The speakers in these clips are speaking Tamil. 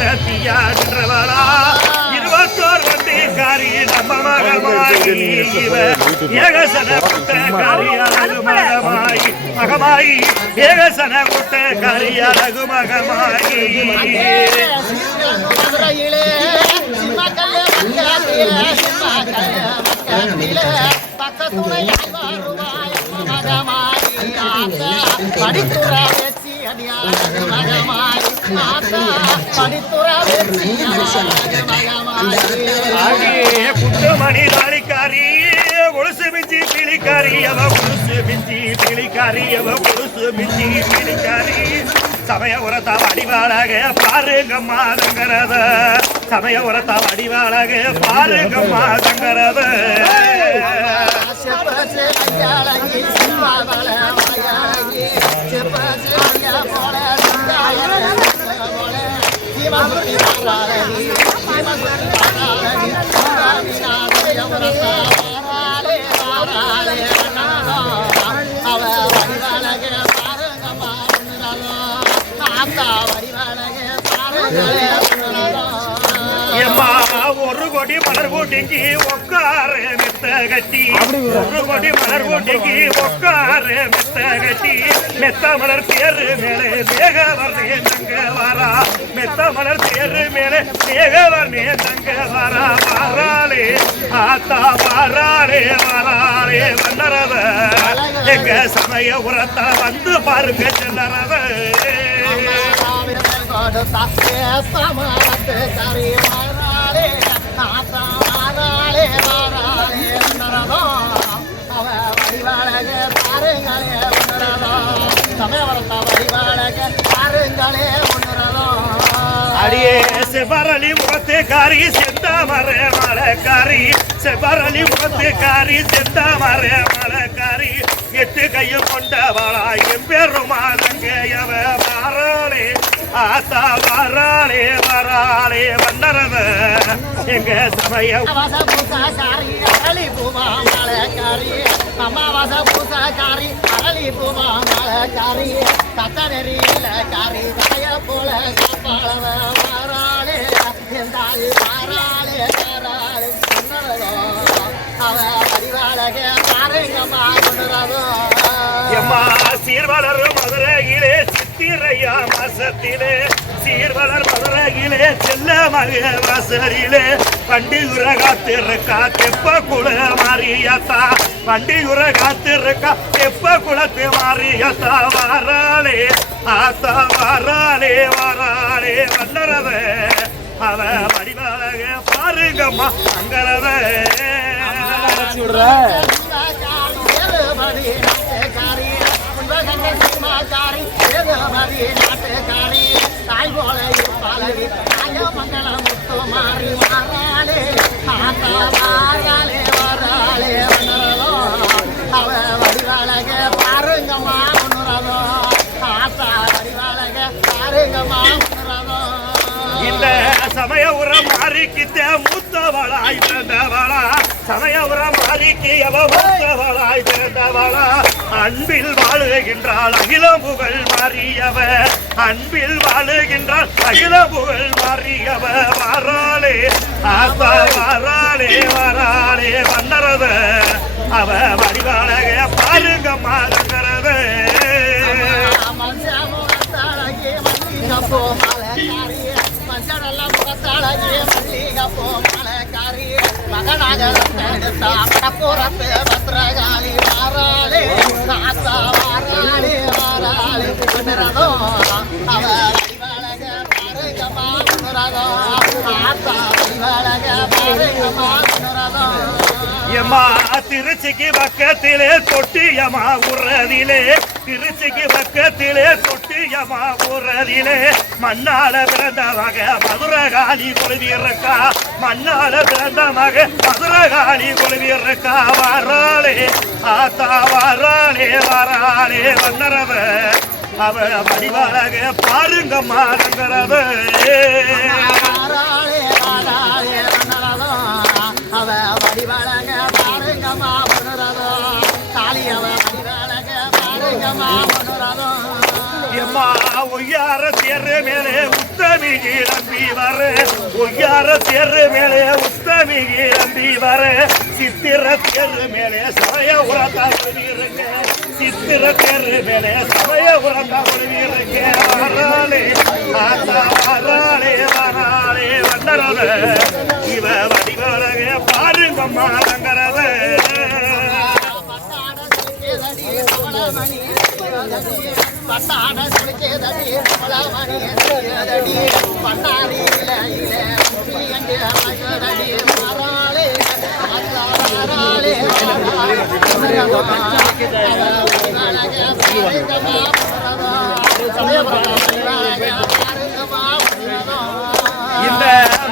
நடத்தியாடுன்றவளா இருபத்தோர் வண்டிக்காரி நம்ம மகமாயி இவ. ஏகசன குட்டக்காரி அழகு மகமாயி மகமாயி ஏகசன குட்டக்காரி அழகு மகமாயி மதுரையிலே வெச்சி ஆத்தா தாளிக்காரி கொலுசு மிஞ்சி பிளிக்காரி அவ கொலுசு மிஞ்சி பிளிக்காரி அவ கொலுசு மிஞ்சி பிளிக்காரி. சமய உரத்தா வடிவாளாக பாருங்கம்மா தங்கரத. சமய உரத்தா வடிவாளாக பாருங்கம்மா தங்கரத. செப்பசே ஐயா போல ஒரு கொடி மலர் கூட்டிக்கு உட்கார மெத்த கட்டி. ஒரு கொடி மலர் கூட்டிக்கு உட்கார மெத்த கட்டி. மெத்த மலர் பேரு மேலே வேக வர்ணே தங்க வரா. மெத்த மலர் பேரு மேலே மேக வர்ணே தங்க வரா வாராளே ஆத்தா வாராளே வாராளே வண்ணரவ எங்க சமய உரத்த வந்து பாருங்க செபரளி முகத்துக்காரி செந்தாமர மலக்காரி. செபரளி முகத்துக்காரி செந்தாமர மலக்காரி. எட்டு கையும் கொண்டவளா எம்பெருமானங்கையவ மாறாளே ஆத்தா வராளே வராளே வண்ணரவ எங்க சமய பூசாரி அரளி பூமா மலக்காரி. அமாவாச பூசாரி அரளி பூமா மலக்காரி. தத்தனெறியில காரி தாய போல காப்பாளவ வாராளே எந்தாயி வாராளே வாராளே சொன்னதோ அவ அறிவாளக பாருங்கம்மா கொண்டுறதோ எம்மா சீர்வளர் மதுரையிலே சித்திரையா மாசத்திலே சீர்வளர் மதுரையிலே செல்ல மக வாசலிலே பண்டிகுர காத்திருக்கா தெப்ப குல மாறியத்தா வண்டி பண்டிகுர காத்திருக்கா தெப்ப குளத்து மாறியத்தா வாராளே ஆத்தா வாராளே வாராளே வல்லரவே அவ வடிவாளக பாருங்கம்மா அங்கரவ. தாய் போல இருப்பாளி தாய மங்கள முத்து மாறி மாறாளே ஆத்தா மாறாளே வராளே சமய உரம் மாறிக்கிட்ட மூத்தவளாய் பிறந்தவளா சமய உரம் மாறிக்கு அவ மூத்தவளாய் பிறந்தவளா அன்பில் வாழுகின்றாள் அகில புகழ் மாறியவ அன்பில் வாழுகின்றாள் அகில புகழ் மாறியவ வராளே ஆத்தா வராளே வராளே வந்தரத அவ வடிவாளக பாருங்க மாறங்கிறத எம்மா திருச்சிக்கு பக்கத்திலே தொட்டியம்மா உறதிலே திருச்சிக்கு பக்கத்திலே தொட்டியம்மா உறதிலே மண்ணால பிறந்த மக மதுரகாளி கொழுவியிருக்கா மண்ணால பிறந்த மக மதுரகாளி கொழுவியிருக்கா வராளே ஆத்தா வராளே வராளே வந்தரவ. அவ வடிவாளக பாருங்கம்மா தங்கரவ அவ வடிவாளங்க பாருங்கம்மா பண்ணுறதோ காளி அவ பாருங்கம்மா எம்மா ஒய்யார தேர்ற மேலே உத்தமி நம்பி ஒய்யார தேரு மேலே உத்தமி நம்பி வர. சித்திர தேரு மேலே சமய உரத்தா வருவீருங்க சித்திர தேரு மேலே சமய உரத்தா வருவீருங்க வராளே ஆத்தா வராளே வராளே வந்தரவ இவ வடிவழக பாருங்க பட்டாட சுழிச்சதடி பலமணி செய்யதடி பட்டாரி இலையிலே முடி அங்கே அழகதடி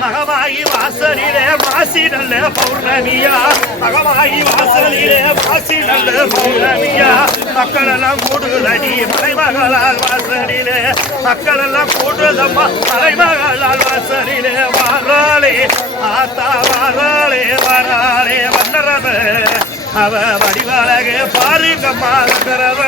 இந்த வாசலிலே வாசி நல்ல பௌர்ணமியா மகமாயி வாசலிலே வாசி நல்ல பௌர்ணமியா மக்களெல்லாம் கூடுதடி மலைமகளால் வாசலிலே மக்களெல்லாம் கூடுதம்மா மலைமகளால் வாசலிலே வாராளே ஆத்தா வாராளே வாராளே வந்தரவ அவ வடிவாளகே பாருங்கம்மா வந்தரவ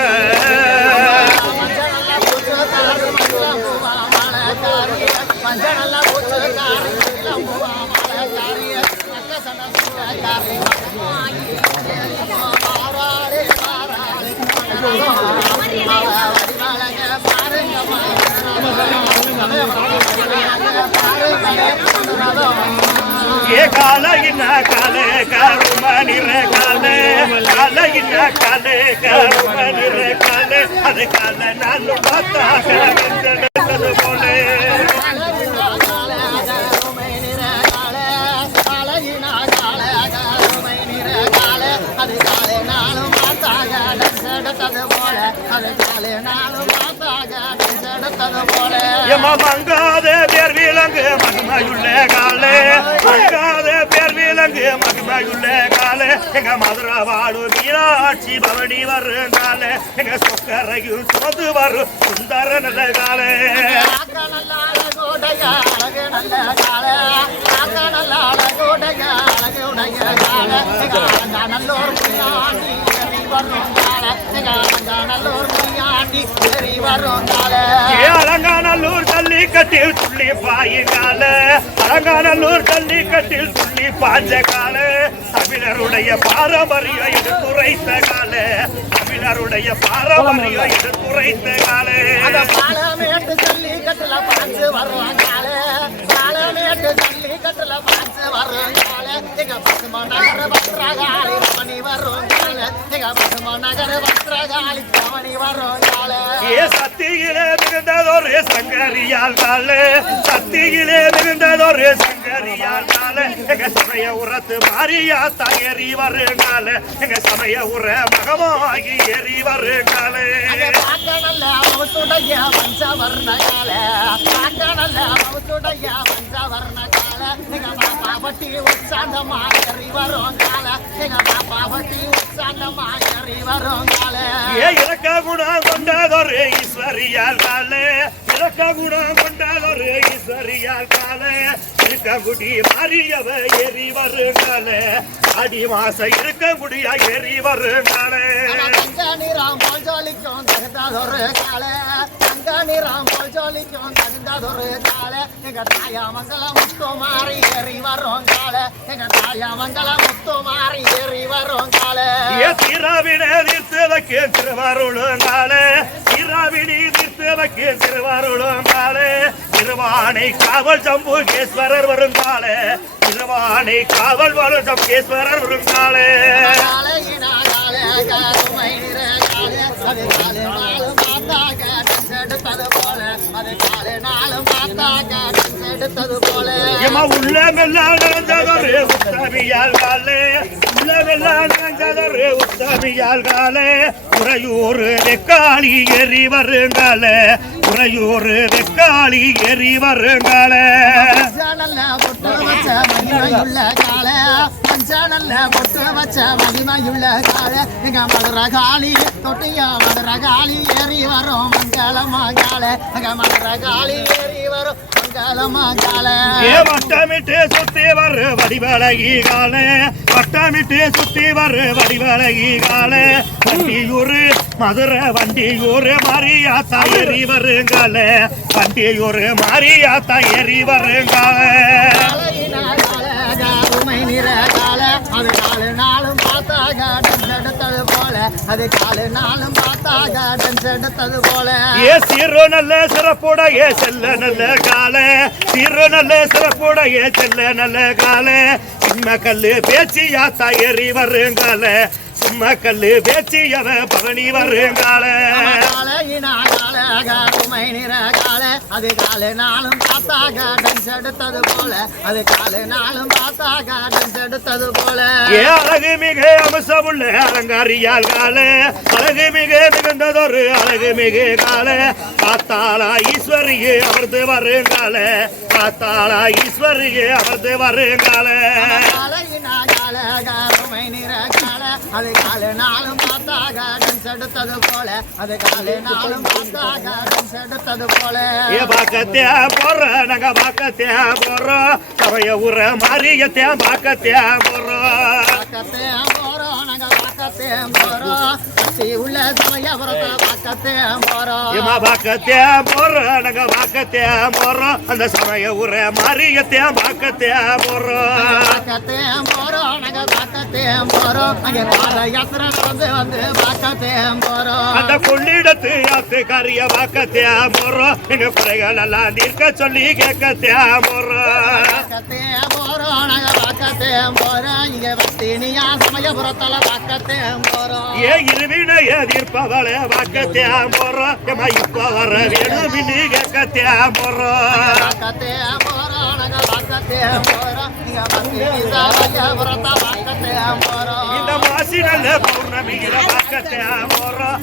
ஏ காலகின காலே கருமணிர காலே காலகின காலே கருமணிர காலே. அது கால நான் பார்த்தா போல அது காலை மங்காத பேர் விலங்கு மகிமையுள்ள காலே. மங்காத பேர் விலங்கு மகிமையுள்ள காலே. எங்க மதுரை வாடு மீனாட்சி பவனி வரும் காலே எங்க சொக்கரையும் சுமந்து வரும் சுந்தர நல்ல காலே நல்ல நல்ல அழகுடைய அழகுடைய நல்லோர் முன்னாடி ஏறி வரும் கால எங்க நல்லோர் முன்னாடி ஏறி வரும் கால ஏ அலங்காநல்லூர் துள்ளி அலங்காநல்லூர் ஜல்லிக்கட்டில் துள்ளி பாஞ்ச கால தமிழருடைய பாரம்பரியம் இது குறைத்த கால. தமிழருடைய பாரம்பரியம் இது குறைத்த கால. பாலமேட்டு ஜல்லி கட்டுல பாஞ்சு கால. பாலமேட்டு ஜல்லி கட்டுல பாஞ்சு கால. எங்க பசும நகர பத்திரகாளி ரமணி பசும நகர பத்திரகாளி ரமணி வரும் கால ஏ சத்தியிலே மிகுந்ததொரு சங்கரியால் கால சத்தியிலே மிகுந்ததொரு சங்கரியால் கால எங்க சமய உரத்து மாரியா தயறி வருங்கால. எங்க சமய உர மகமாகி ஏறி வருங்காலே. நல்ல மவுசுடைய பஞ்சவர்ண கால பார்க்க நல்ல மவுசுடைய பஞ்சவர்ண கால எங்க பாப்பா பட்டி உற்சாந்தமா ஏறி வரும் கால எங்க பாப்பா ஏ இறக்க குணம் கொண்டதொரு ஈஸ்வரியால் இலக்க குணம் கொண்டதொரு ஈஸ்வரியால் காலே. இருக்கங்குடி மாறியவ ஏறி வருங்காலே அடி மாச இருக்கங்குடியா ஏறி வருங்காலே தங்க நிறம் போல் ஜோலிக்கும் தகுந்ததொரு கால. தங்க நிறம் போல் ஜோலிக்கும் தகுந்ததொரு கால. எங்க தாயா மங்கள முத்து மாறி ஏறி வரும் கால. எங்க தாயா மங்கள முத்து மாறி ஏறி வரும் கால. ஏ திராவிட தீர்த்து வைக்க திருவாருளுங்காலே திராவிடி வடக்கு திருவாரூரம் திருவாருளுங்காலே திருவானை காவல் சம்புகேஸ்வரர் வருங்காலே திருவானை காவல் வரும் சம்புகேஸ்வரர் வருங்காலே காலையினா உள்ள கருமை நிற காலை அது நடந்ததொரு காலே உள்ளமெல்லாம் நடந்ததொரு உத்தமியால் காலே உறையூர் வெக்காளி எரி வருங்காலே உறையூர் வெக்காளி எரி வருங்காலே பொட்டு வச்ச மகிமையுள்ள கால எங்க மதுர காளி. தொட்டிய மதுர காளி ஏறி வரும் மங்களமா கால எங்க மதுர காளி ஏறி வரும் மங்களமா கால ஏ வட்டமிட்டு சுத்தி வரு வடிவழகி காலே வட்டமிட்டு சுத்தி வரு வடிவழகி கால கட்டியூரு மதுரை வண்டியூர் மாரியாத்தா ஏறி வருங்கால வண்டியூர் மாரியாத்தா ஏறி வருங்கால. அது காலு நாளும் பார்த்தாக டான்ஸ் எடுத்தது போல அது காலு நாளும் பார்த்தாக டான்ஸ் எடுத்தது போல ஏ சீரோ நல்ல சிறப்போட ஏ செல்ல நல்ல கால. சீரோ நல்ல சிறப்போட ஏ செல்ல நல்ல கால. சின்ன கல்லு பேச்சு யாத்தா ஏறி வருங்கால. சும்மா கல்லு பேச்சு பவனி வருங்கால. காலையினால் அழக நிற அது காலு நாளும் பார்த்தாக டான்ஸ் எடுத்தது போல. அது காலு நாளும் பார்த்தாக டான்ஸ் எடுத்தது போல. ஏ அழகு மிக அம்சமுள்ள அலங்காரியால் கால. அழகு மிக மிகுந்ததொரு அழகு மிகு கால. காத்தாளா ஈஸ்வரியே அமர்ந்து வருங்கால. காத்தாளா ஈஸ்வரியே அமர்ந்து வருங்கால. அழக உமை நிற கால அது காலு நாளும் பார்த்தாக டான்ஸ் எடுத்தது போல. அது காலு நாளும் பார்த்தாக டான்ஸ் எடுத்தது போல. ஏ பாக்கத்தே போறோம் நாங்க பாக்கத்தே போறோம் சமய ஊர மாரியத்தே பாக்கத்தே போறோம் பக்கத்தேன் போறோம் நாங்க பக்கத்தேன் போறோம் கட்சி உள்ள சமயபுரத்துல பக்கத்தேன் போறோம் பாக்கத்தே போறோம் நாங்க பாக்கத்தே போறோம் அந்த சமய ஊர மாரியத்தே பாக்கத்தே போறோம் பக்கத்தேன் போறோம் நாங்க பக்கத்தேன் போறோம் அங்க பாத யாத்திரை நடந்து வந்து பக்கத்தேன் போறோம் அந்த கொள்ளிடத்து ஆத்து கரிய பாக்கத்தே போறோம் எங்க குறைகள் எல்லாம் தீர்க்க சொல்லி கேட்கத்தே போறோம் ஏ இருவினை எதிர்ப்பவளை வாக்கத்தே போறோம் ஏமா இப்ப வர வேணும் மின்னி கேட்கத்தே போறோம் இந்த மாசி நல்ல பௌர்ணமியில போறோம்